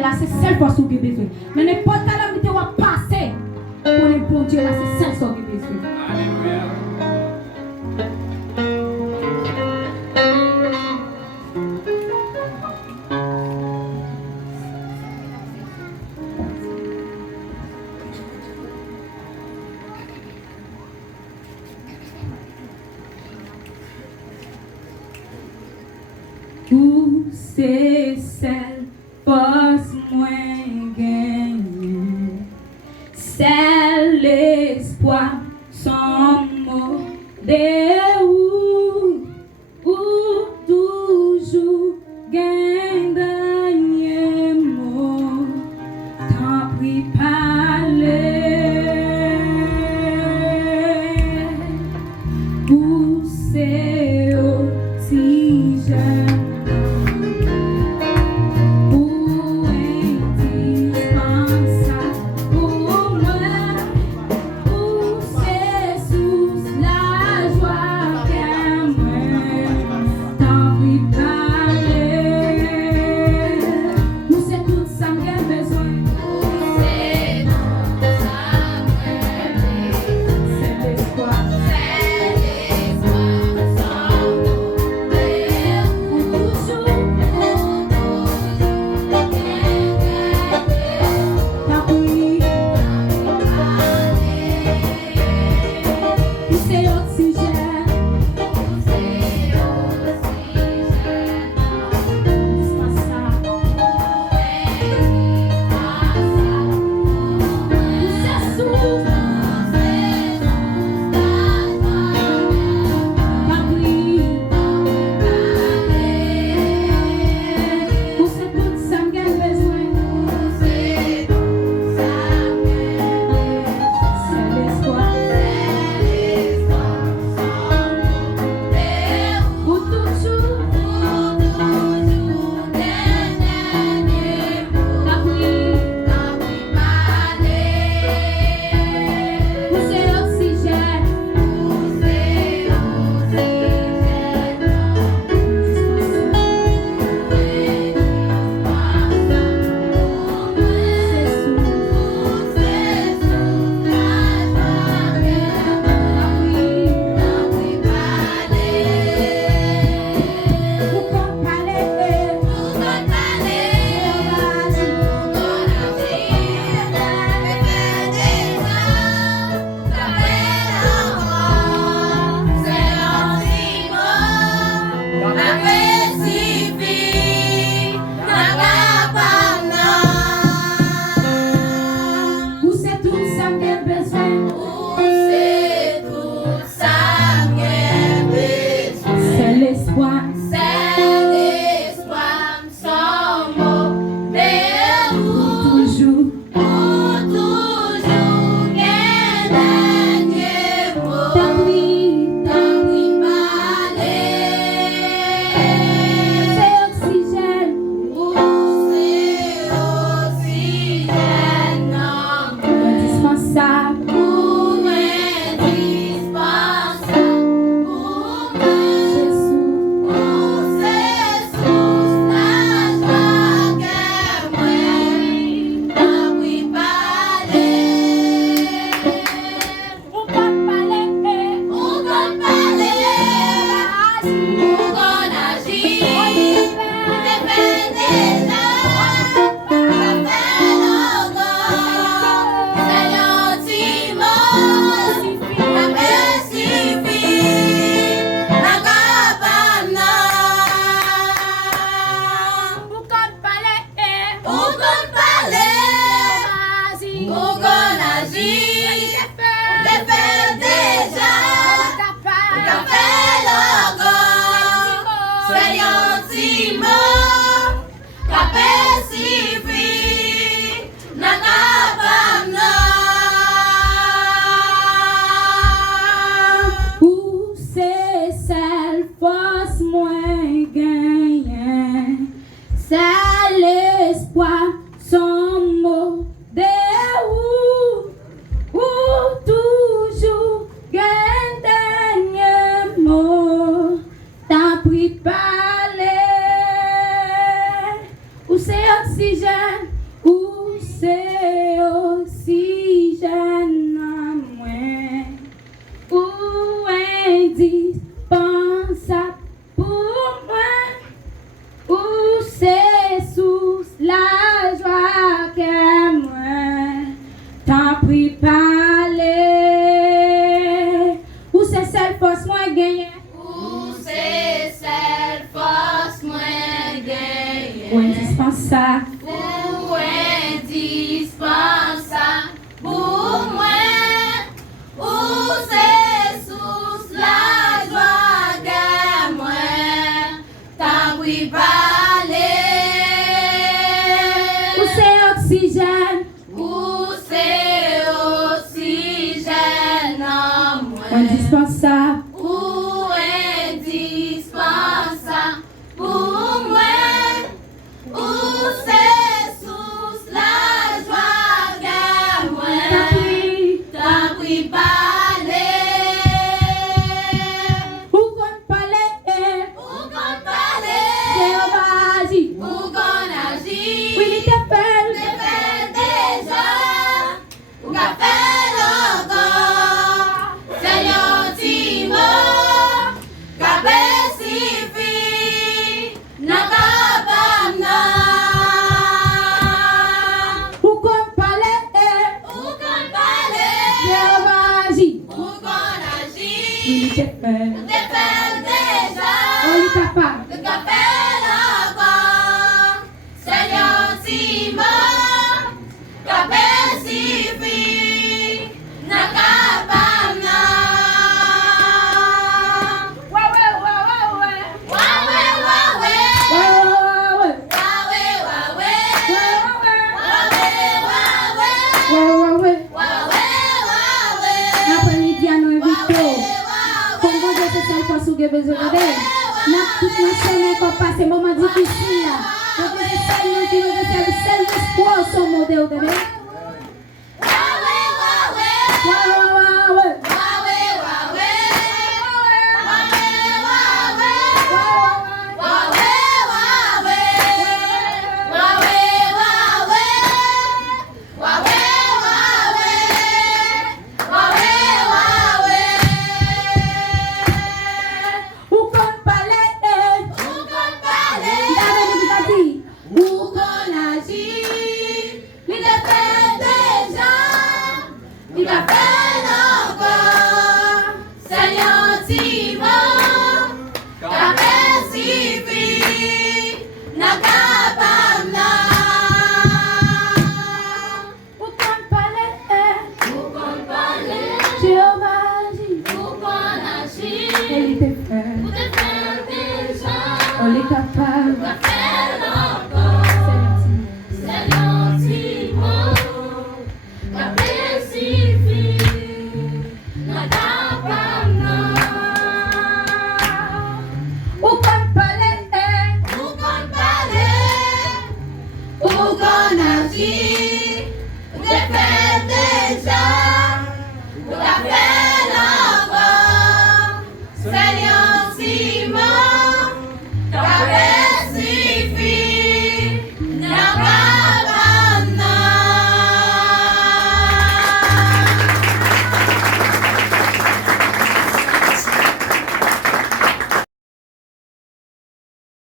ciel là, c'est celle force qui a besoin. Mais n'importe quelle calamité va passer, pour les bon Dieu là, c'est celle force qui a besoin. Alléluia. Où c'est celle force moins gagnée, c'est l'espoir sans mot de où toujours gagne dernier mot, tant pis parler. Où c'est aussi jeune. indispensable pour moi. Où c'est sous la joie de moi, t'as oui parler. Où c'est oxygène? Où c'est oxygène en moi. Indispensable. Où indispensable pour moi. Où c'est sous la joie de moi. T'as pris parler. Où qu'on parler? Où qu'on parler. Jéhovah agit. Où qu'on agit. Oui, il t'appelle. T'es fait déjà. Où qu'a fait encore. Seigneur Timo. Qu'a pacifié. N'a qu'à pas Où qu'on parler? Où qu'on parler. Jéhovah agit. Où qu'on agit. Oui, il t'appelle. T'es fait déjà. Oh, il t'appelle. Le café encore, Seigneur Simon, café sifi, n'a capable non. Ouais. Après-midi, à nous inviter. Comme vous êtes cette fois sous besoin de n'a toute ma semaine qu'on passe un moment difficile là. Donc c'est nous qui nous servent seul espoir son modèle de ouais. Où qu'on parler? Où qu'on agit, il a fait déjà, il a fait encore, Seigneur Timon, qu'a pacifié, n'a capable Où qu'on parler? Où qu'on parler, Jéhovah agit. où qu'on agit, Elle était faite. où te fait déjà, On est capable. qu'a fait encore. Seigneur Timon, qu'a pacifié, n'a capable Où qu'on parler? Où qu'on parler, où qu'on agit,